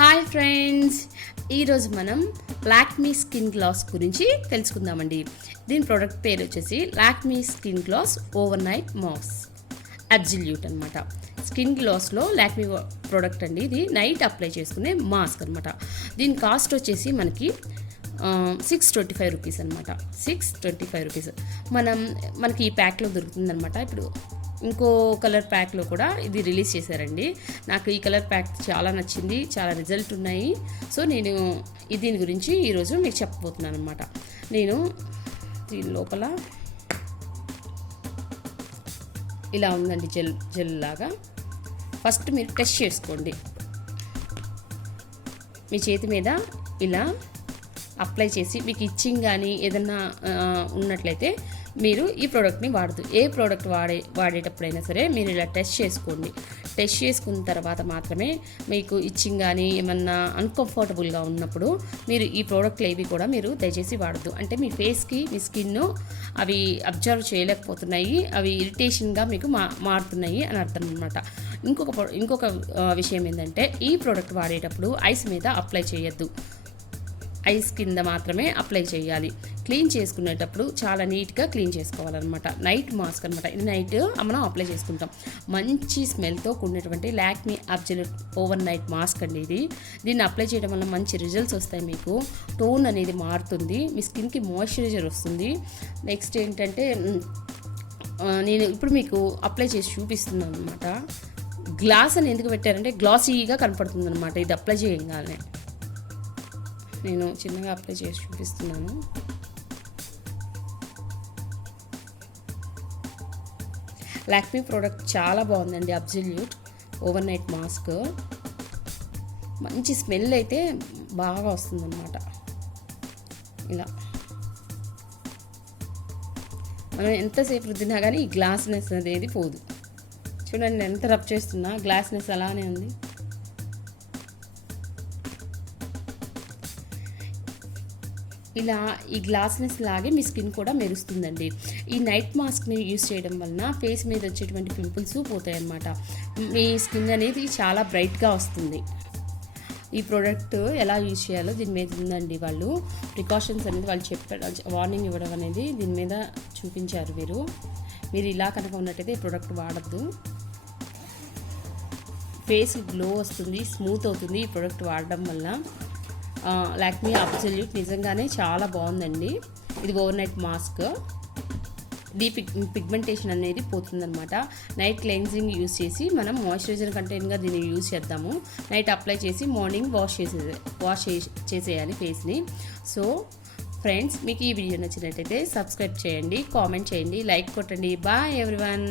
Hi friends, ఈరోజు మనం Lakme skin glass గురించి తెలుసుకుందామండి. దీని ప్రోడక్ట్ పేరు వచ్చేసి Lakme skin glass over night mask absolute అనమాట. స్కిన్ గ్లాస్లో లాక్మీ ప్రోడక్ట్ అండి. ఇది నైట్ అప్లై చేసుకునే మాస్క్ అనమాట. దీని కాస్ట్ వచ్చేసి మనకి 625 రూపీస్ అనమాట. 625 రూపీస్ మనకి ఈ ప్యాక్లో దొరుకుతుంది అనమాట. ఇప్పుడు ఇంకో కలర్ ప్యాక్లో కూడా ఇది రిలీజ్ చేశారండి. నాకు ఈ కలర్ ప్యాక్ చాలా నచ్చింది, చాలా రిజల్ట్ ఉన్నాయి. సో నేను దీని గురించి ఈరోజు మీకు చెప్పబోతున్నాను అనమాట. నేను దీని లోపల ఇలా ఉందండి, జెల్ లాగా. ఫస్ట్ మీరు టెస్ట్ చేసుకోండి. మీ చేతి మీద ఇలా అప్లై చేసి మీకు ఇచ్చింగ్ కానీ ఏదన్నా ఉన్నట్లయితే మీరు ఈ ప్రోడక్ట్ని వాడదు. ఏ ప్రోడక్ట్ వాడేటప్పుడైనా సరే మీరు ఇలా టెస్ట్ చేసుకోండి. టెస్ట్ చేసుకున్న తర్వాత మాత్రమే మీకు ఇచ్చింగ్ కానీ ఏమన్నా అన్కంఫర్టబుల్గా ఉన్నప్పుడు మీరు ఈ ప్రోడక్ట్లు ఏవి కూడా మీరు దయచేసి వాడద్దు. అంటే మీ ఫేస్కి, మీ స్కిన్ అవి అబ్జర్వ్ చేయలేకపోతున్నాయి, అవి ఇరిటేషన్గా మీకు మారుతున్నాయి అని అర్థం అనమాట. ఇంకొక విషయం ఏంటంటే, ఈ ప్రోడక్ట్ వాడేటప్పుడు ఐస్ మీద అప్లై చేయొద్దు. ఐస్ కింద మాత్రమే అప్లై చేయాలి. క్లీన్ చేసుకునేటప్పుడు చాలా నీట్గా క్లీన్ చేసుకోవాలన్నమాట. నైట్ మాస్క్ అనమాట. ఇది నైట్ మనం అప్లై చేసుకుంటాం. మంచి స్మెల్తో కూడినటువంటి Lakme absolute over night mask అండి ఇది. దీన్ని అప్లై చేయడం వల్ల మంచి రిజల్ట్స్ వస్తాయి. మీకు టోన్ అనేది మారుతుంది, మీ స్కిన్కి మాయిశ్చరైజర్ వస్తుంది. నెక్స్ట్ ఏంటంటే, నేను ఇప్పుడు మీకు అప్లై చేసి చూపిస్తున్నాను అనమాట. గ్లాస్ అని ఎందుకు పెట్టారంటే గ్లాసీగా కనపడుతుంది అనమాట ఇది అప్లై చేయగానే. నేను చిన్నగా అప్లై చేసి చూపిస్తున్నాను. లాక్మీ ప్రోడక్ట్ చాలా బాగుందండి. అబ్జల్యూట్ ఓవర్ నైట్ మాస్క్ మంచి స్మెల్ అయితే బాగా వస్తుందన్నమాట. ఇలా మనం ఎంతసేపు రుద్దినా కానీ ఈ గ్లాస్నెస్ అనేది పోదు. చూడండి, ఎంత రబ్ చేస్తున్నా గ్లాస్నెస్ అలానే ఉంది. ఇలా ఈ గ్లాస్నెస్ లాగే మీ స్కిన్ కూడా మెరుస్తుందండి. ఈ నైట్ మాస్క్ని యూస్ చేయడం వలన ఫేస్ మీద వచ్చేటువంటి పింపుల్స్ పోతాయి అన్నమాట. మీ స్కిన్ అనేది చాలా బ్రైట్గా వస్తుంది. ఈ ప్రోడక్ట్ ఎలా యూజ్ చేయాలో దీని మీద ఉందండి. వాళ్ళు ప్రికాషన్స్ అనేది వాళ్ళు చెప్పారు, వార్నింగ్ ఇవ్వడం అనేది దీని మీద చూపించారు. మీరు ఇలా కనుక ఉన్నట్టయితే ఈ ప్రోడక్ట్ వాడద్దు. ఫేస్ గ్లో వస్తుంది, స్మూత్ అవుతుంది ఈ ప్రోడక్ట్ వాడడం వల్ల. లాక్మీ అబ్సల్యూట్ నిజంగానే చాలా బాగుందండి. ఇది ఓవర్ నైట్ మాస్క్. పిగ్మెంటేషన్ అనేది పోతుందన్నమాట. నైట్ క్లెన్జింగ్ యూస్ చేసి మనం మాయిశ్చరైజర్ కంటెంట్గా దీన్ని యూస్ చేద్దాము. నైట్ అప్లై చేసి మార్నింగ్ వాష్ చేసేయాలి ఫేస్ని. సో ఫ్రెండ్స్, మీకు ఈ వీడియో నచ్చినట్టయితే సబ్స్క్రైబ్ చేయండి, కామెంట్ చేయండి, లైక్ కొట్టండి. Bye everyone.